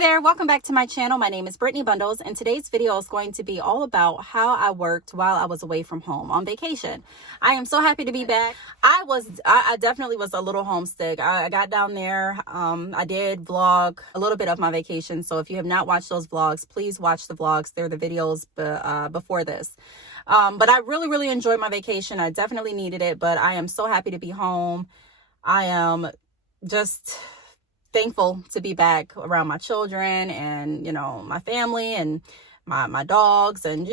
there, welcome back to my channel. My name is Brittney Bundles, and today's video is going to be all about how I worked while I was away from home on vacation. I am so happy to be back. I definitely was a little homesick. I got down there. I did vlog a little bit of my vacation. So if you have not watched those vlogs, please watch the vlogs. They're the videos before this. But I really enjoyed my vacation. I definitely needed it, but I am so happy to be home. I am just thankful to be back around my children and, my family and my dogs and,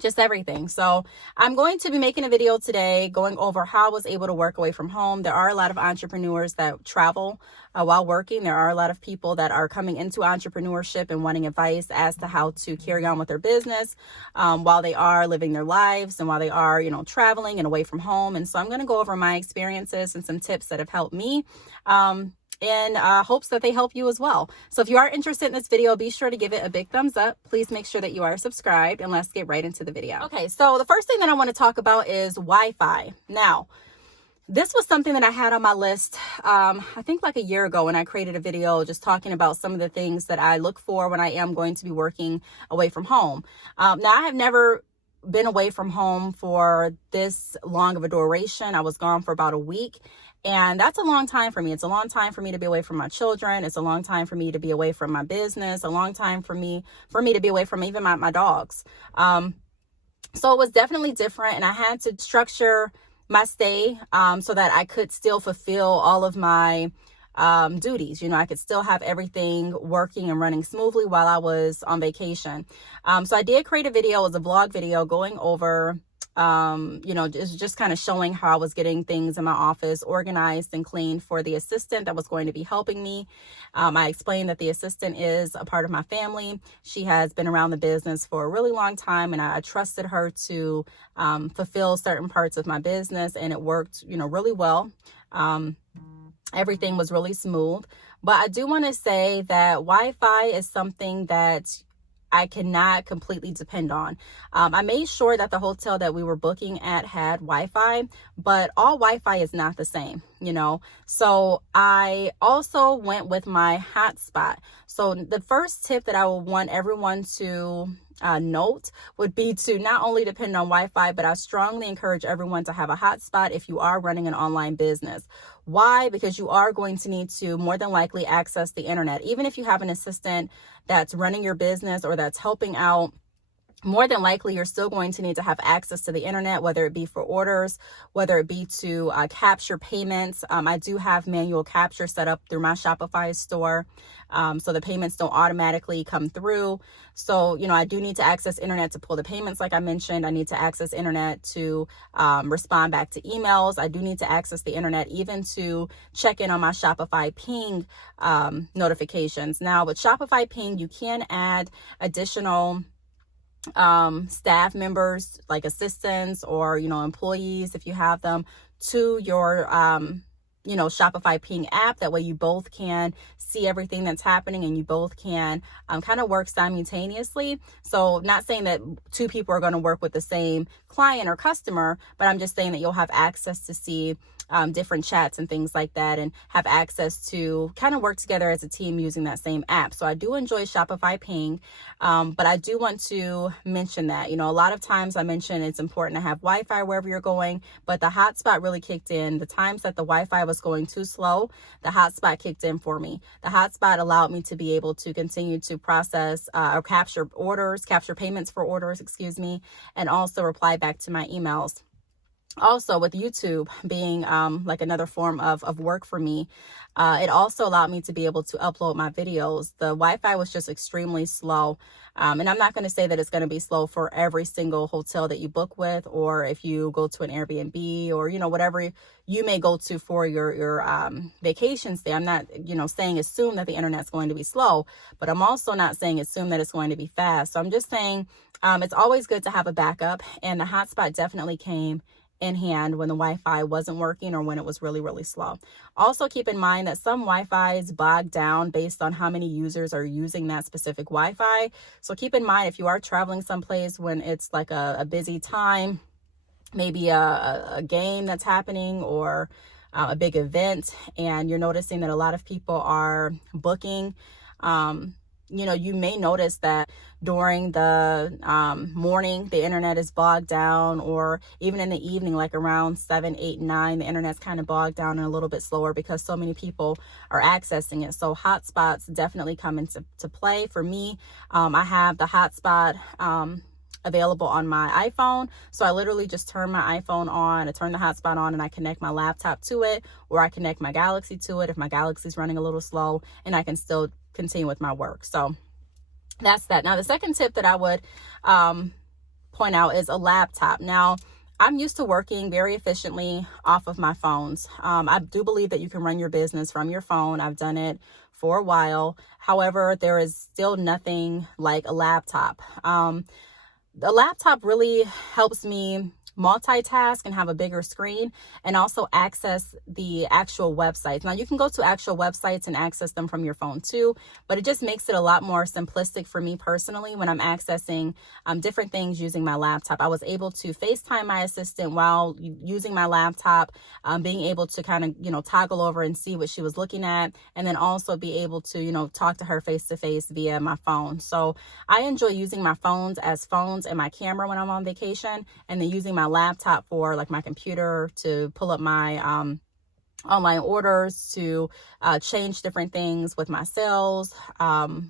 just everything. So I'm going to be making a video today going over how I was able to work away from home. There are a lot of entrepreneurs that travel while working. There are a lot of people that are coming into entrepreneurship and wanting advice as to how to carry on with their business while they are living their lives and while they are, traveling and away from home. And so I'm going to go over my experiences and some tips that have helped me. In hopes that they help you as well. So if you are interested in this video, be sure to give it a big thumbs up. Please make sure that you are subscribed, and let's get right into the video. Okay, so the first thing that I want to talk about is Wi-Fi. Now, this was something that I had on my list, I think like a year ago, when I created a video just talking about some of the things that I look for when I am going to be working away from home. Now, I have never been away from home for this long of a duration. I was gone for about a week. And that's a long time for me. It's a long time for me to be away from my children. It's a long time for me to be away from my business, a long time for me to be away from even my dogs. So it was definitely different. And I had to structure my stay so that I could still fulfill all of my duties. I could still have everything working and running smoothly while I was on vacation. So I did create a video. It was a vlog video going over just kind of showing how I was getting things in my office organized and clean for the assistant that was going to be helping me. I explained that the assistant is a part of my family. She has been around the business for a really long time, and I trusted her to fulfill certain parts of my business, and it worked, really well. Everything was really smooth. But I do want to say that Wi-Fi is something that I cannot completely depend on. I made sure that the hotel that we were booking at had Wi-Fi, but all Wi-Fi is not the same, So I also went with my hotspot. So the first tip that I would want everyone to note would be to not only depend on Wi-Fi, but I strongly encourage everyone to have a hotspot if you are running an online business. Why? Because you are going to need to more than likely access the internet. Even if you have an assistant that's running your business or that's helping out, more than likely you're still going to need to have access to the internet, whether it be for orders, whether it be to capture payments. I do have manual capture set up through my Shopify store, so the payments don't automatically come through. So, I do need to access internet to pull the payments. Like I mentioned, I need to access internet to respond back to emails. I do need to access the internet even to check in on my Shopify ping notifications. Now with Shopify ping, you can add additional staff members like assistants or, employees, if you have them, to your, Shopify ping app. That way you both can see everything that's happening and you both can kind of work simultaneously. So not saying that two people are going to work with the same client or customer, but I'm just saying that you'll have access to see different chats and things like that, and have access to kind of work together as a team using that same app. So I do enjoy Shopify ping, but I do want to mention that, a lot of times I mention it's important to have Wi-Fi wherever you're going, but the hotspot really kicked in. The times that the Wi-Fi was going too slow, the hotspot kicked in for me. The hotspot allowed me to be able to continue to process or capture payments for orders, and also reply back to my emails. Also, with YouTube being like another form of work for me, it also allowed me to be able to upload my videos. The Wi-Fi was just extremely slow. And I'm not going to say that it's going to be slow for every single hotel that you book with, or if you go to an Airbnb or, whatever you may go to for your vacation stay. I'm not, saying assume that the internet's going to be slow, but I'm also not saying assume that it's going to be fast. So I'm just saying it's always good to have a backup, and the hotspot definitely came in hand when the Wi-Fi wasn't working or when it was really slow. Also keep in mind that some Wi-Fi is bogged down based on how many users are using that specific Wi-Fi. So keep in mind, if you are traveling someplace when it's like a busy time, maybe a game that's happening or a big event, and you're noticing that a lot of people are booking You may notice that during the morning, the internet is bogged down, or even in the evening, like around 7, 8, 9, the internet's kind of bogged down and a little bit slower because so many people are accessing it. So hotspots definitely come into play. For me, I have the hotspot available on my iPhone. So I literally just turn my iPhone on, I turn the hotspot on, and I connect my laptop to it, or I connect my Galaxy to it if my Galaxy's running a little slow, and I can still continue with my work. So that's that. Now, the second tip that I would point out is a laptop. Now, I'm used to working very efficiently off of my phones. I do believe that you can run your business from your phone. I've done it for a while. However, there is still nothing like a laptop. The laptop really helps me multitask and have a bigger screen, and also access the actual websites. Now, you can go to actual websites and access them from your phone too, but it just makes it a lot more simplistic for me personally when I'm accessing different things using my laptop. I was able to FaceTime my assistant while using my laptop, being able to kind of, toggle over and see what she was looking at, and then also be able to, talk to her face to face via my phone. So I enjoy using my phones as phones and my camera when I'm on vacation, and then using my laptop for like my computer to pull up my online orders, to change different things with my sales,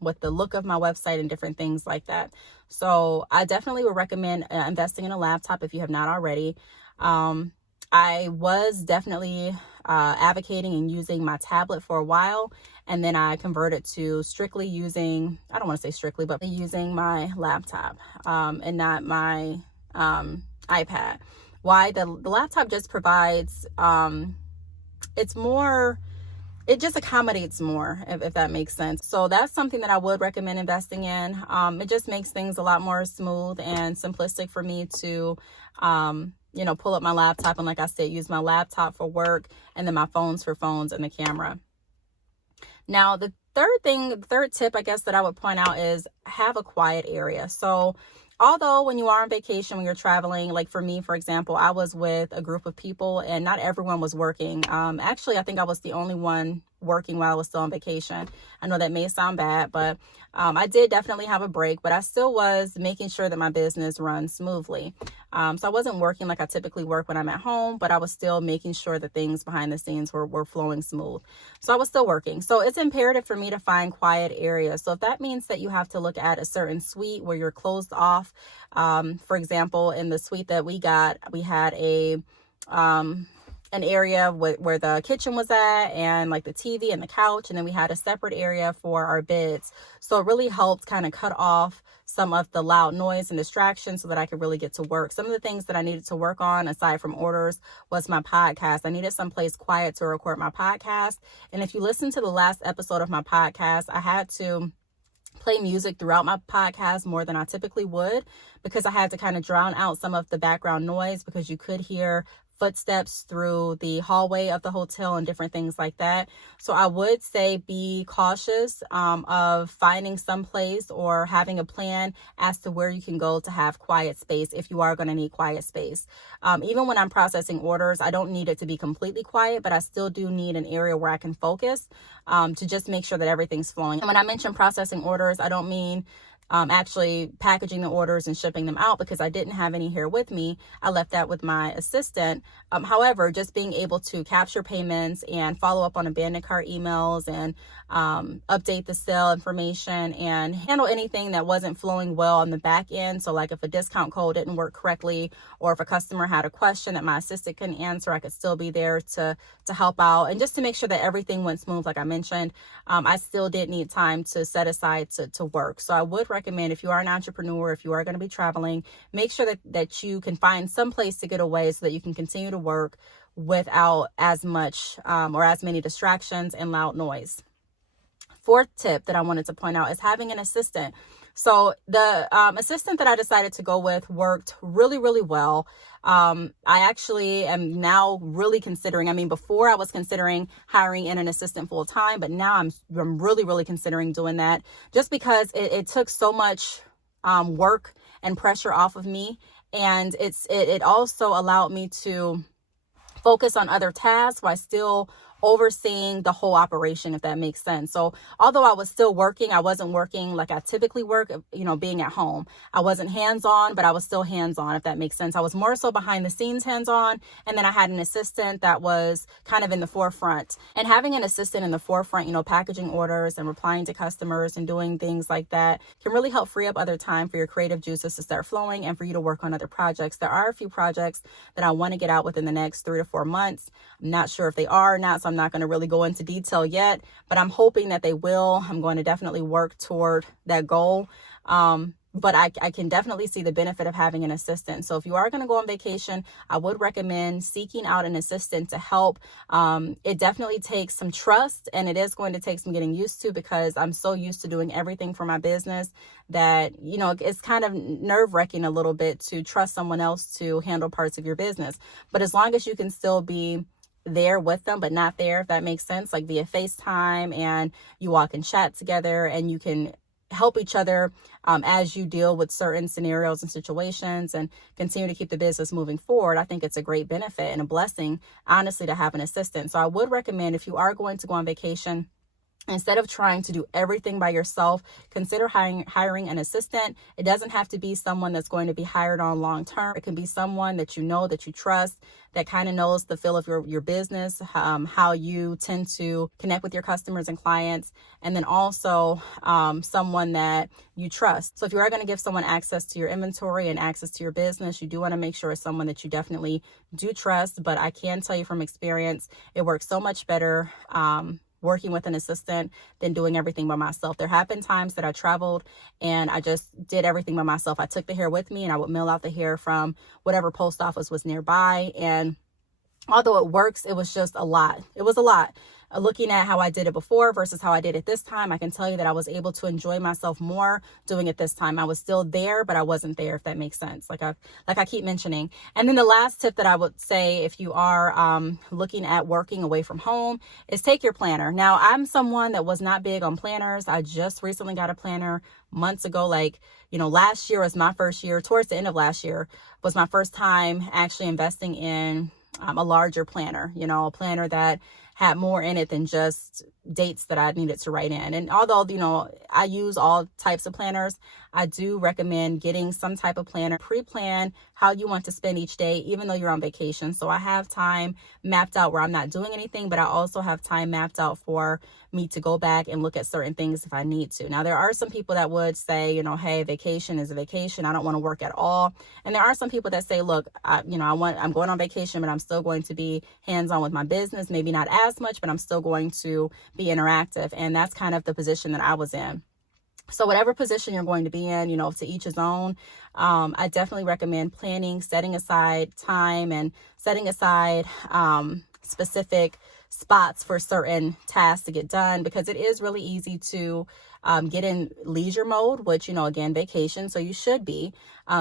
with the look of my website and different things like that. So I definitely would recommend investing in a laptop if you have not already. I was definitely advocating and using my tablet for a while, and then I converted to strictly using, I don't want to say strictly, but using my laptop and not my iPad. Why? The laptop just provides, it just accommodates more, if that makes sense. So that's something that I would recommend investing in. It just makes things a lot more smooth and simplistic for me to, pull up my laptop and, like I said, use my laptop for work, and then my phones for phones and the camera. Now, the third tip, I guess, that I would point out is have a quiet area. So although when you are on vacation, when you're traveling, like for me, for example, I was with a group of people and not everyone was working. Actually, I think I was the only one working while I was still on vacation. I know that may sound bad, but I did definitely have a break, but I still was making sure that my business runs smoothly. So I wasn't working like I typically work when I'm at home, but I was still making sure that things behind the scenes were flowing smooth. So I was still working. So it's imperative for me to find quiet areas. So if that means that you have to look at a certain suite where you're closed off, for example, in the suite that we got, we had an area where the kitchen was at, and like the TV and the couch, and then we had a separate area for our beds. So it really helped kind of cut off some of the loud noise and distractions so that I could really get to work. Some of the things that I needed to work on aside from orders was my podcast. I needed someplace quiet to record my podcast. And if you listen to the last episode of my podcast, I had to play music throughout my podcast more than I typically would, because I had to kind of drown out some of the background noise, because you could hear footsteps through the hallway of the hotel and different things like that. So I would say be cautious of finding some place or having a plan as to where you can go to have quiet space if you are going to need quiet space. Even when I'm processing orders, I don't need it to be completely quiet, but I still do need an area where I can focus to just make sure that everything's flowing. And when I mention processing orders, I don't mean actually packaging the orders and shipping them out, because I didn't have any here with me. I left that with my assistant. However, just being able to capture payments and follow up on abandoned cart emails and update the sale information and handle anything that wasn't flowing well on the back end. So like if a discount code didn't work correctly, or if a customer had a question that my assistant couldn't answer, I could still be there to help out. And just to make sure that everything went smooth, like I mentioned, I still did need time to set aside to work. So I would recommend, if you are an entrepreneur, if you are going to be traveling, make sure that you can find some place to get away so that you can continue to work without as much or as many distractions and loud noise. Fourth tip that I wanted to point out is having an assistant. So the assistant that I decided to go with worked really, really well. I actually am now really considering, before I was considering hiring in an assistant full time, but now I'm really, really considering doing that, just because it took so much work and pressure off of me. And it also allowed me to focus on other tasks while still overseeing the whole operation, if that makes sense. So although I was still working, I wasn't working like I typically work, being at home. I wasn't hands-on, but I was still hands-on, if that makes sense. I was more so behind the scenes hands-on, and then I had an assistant that was kind of in the forefront. And having an assistant in the forefront, packaging orders and replying to customers and doing things like that can really help free up other time for your creative juices to start flowing and for you to work on other projects. There are a few projects that I want to get out within the next 3 to 4 months. I'm not sure if they are or not, so I'm not going to really go into detail yet, but I'm hoping that they will. I'm going to definitely work toward that goal. But I can definitely see the benefit of having an assistant. So if you are going to go on vacation, I would recommend seeking out an assistant to help. It definitely takes some trust, and it is going to take some getting used to, because I'm so used to doing everything for my business that, it's kind of nerve-wracking a little bit to trust someone else to handle parts of your business. But as long as you can still be there with them, but not there, if that makes sense, like via FaceTime, and you all can chat together and you can help each other as you deal with certain scenarios and situations and continue to keep the business moving forward. I think it's a great benefit and a blessing, honestly, to have an assistant. So I would recommend, if you are going to go on vacation, instead of trying to do everything by yourself, consider hiring an assistant. It doesn't have to be someone that's going to be hired on long term. It can be someone that that you trust, that kind of knows the feel of your business, how you tend to connect with your customers and clients, and then also someone that you trust. So if you are going to give someone access to your inventory and access to your business, you do want to make sure it's someone that you definitely do trust. But I can tell you from experience, it works so much better working with an assistant than doing everything by myself. There have been times that I traveled and I just did everything by myself. I took the hair with me and I would mail out the hair from whatever post office was nearby. And although it works, it was just a lot. It was a lot. Looking at how I did it before versus how I did it this time, I can tell you that I was able to enjoy myself more doing it this time. I was still there, but I wasn't there, if that makes sense, like I keep mentioning. And then the last tip that I would say, if you are looking at working away from home, is take your planner. Now, I'm someone that was not big on planners. I just recently got a planner months ago. Last year was my first year. Towards the end of last year was my first time actually investing in a larger planner, a planner that had more in it than just dates that I needed to write in. And although, I use all types of planners, I do recommend getting some type of planner. Pre-plan how you want to spend each day, even though you're on vacation. So I have time mapped out where I'm not doing anything, but I also have time mapped out for me to go back and look at certain things if I need to. Now, there are some people that would say, hey, vacation is a vacation. I don't want to work at all. And there are some people that say, look, I'm going on vacation, but I'm still going to be hands-on with my business. Maybe not as much, but I'm still going to be interactive. And that's kind of the position that I was in. So whatever position you're going to be in, to each his own. I definitely recommend planning, setting aside time, and setting aside specific spots for certain tasks to get done, because it is really easy to get in leisure mode, which, again, vacation. So you should be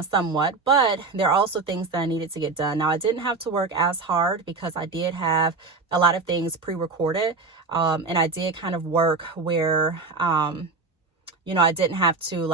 somewhat, but there are also things that I needed to get done. Now, I didn't have to work as hard because I did have a lot of things pre-recorded. And I did kind of work where, I didn't have to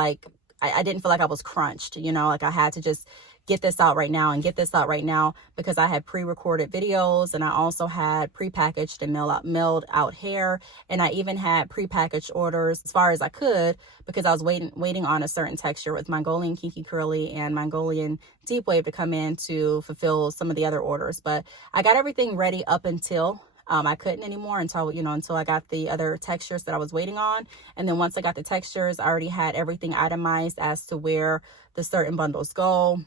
I didn't feel like I was crunched, I had to just get this out right now and get this out right now, because I had pre-recorded videos, and I also had pre-packaged and mailed out hair. And I even had pre-packaged orders as far as I could, because I was waiting on a certain texture with Mongolian Kinky Curly and Mongolian Deep Wave to come in to fulfill some of the other orders. But I got everything ready up until I couldn't anymore until I got the other textures that I was waiting on. And then once I got the textures, I already had everything itemized as to where the certain bundles go,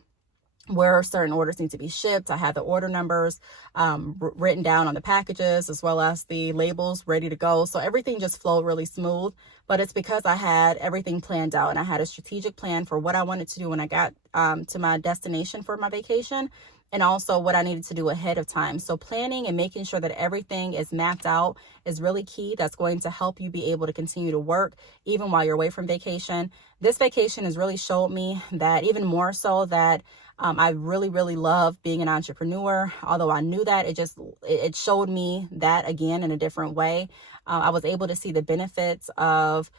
where certain orders need to be shipped. I had the order numbers written down on the packages, as well as the labels ready to go. So everything just flowed really smooth, but it's because I had everything planned out and I had a strategic plan for what I wanted to do when I got to my destination for my vacation, and also what I needed to do ahead of time. So planning and making sure that everything is mapped out is really key. That's going to help you be able to continue to work even while you're away from vacation. This vacation has really showed me that, even more so, that I really, really love being an entrepreneur. Although I knew that, it showed me that again in a different way. I was able to see the benefits of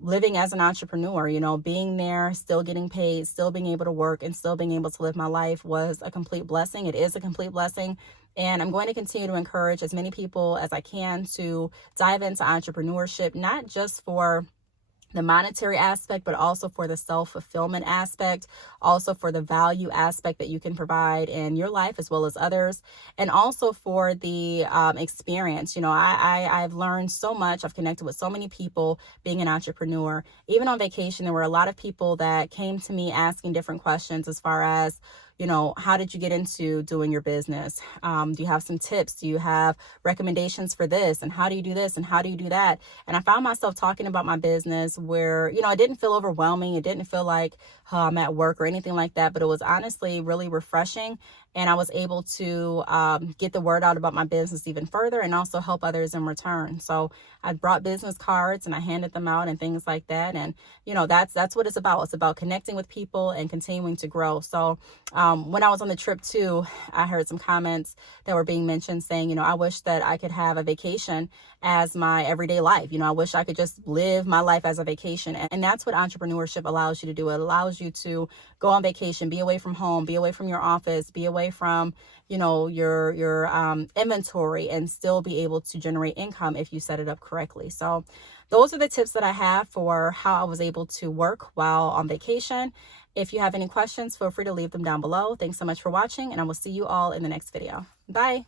living as an entrepreneur, you know, being there, still getting paid, still being able to work, and still being able to live my life was a complete blessing. It is a complete blessing. And I'm going to continue to encourage as many people as I can to dive into entrepreneurship, not just for the monetary aspect, but also for the self-fulfillment aspect, also for the value aspect that you can provide in your life as well as others, and also for the experience. You know, I've learned so much. I've connected with so many people being an entrepreneur. Even on vacation, there were a lot of people that came to me asking different questions as far as, you know, how did you get into doing your business? Do you have some tips? Do you have recommendations for this? And how do you do this? And how do you do that? And I found myself talking about my business where, you know, it didn't feel overwhelming. It didn't feel like, oh, I'm at work or anything like that, but it was honestly really refreshing. And I was able to get the word out about my business even further and also help others in return. So I brought business cards and I handed them out and things like that. And, you know, that's what it's about. It's about connecting with people and continuing to grow. So when I was on the trip too, I heard some comments that were being mentioned saying, you know, I wish that I could have a vacation as my everyday life. You know, I wish I could just live my life as a vacation. And that's what entrepreneurship allows you to do. It allows you to go on vacation, be away from home, be away from your office, be away from, you know, your inventory, and still be able to generate income if you set it up correctly. So those are the tips that I have for how I was able to work while on vacation. If you have any questions, feel free to leave them down below. Thanks so much for watching, and I will see you all in the next video. Bye.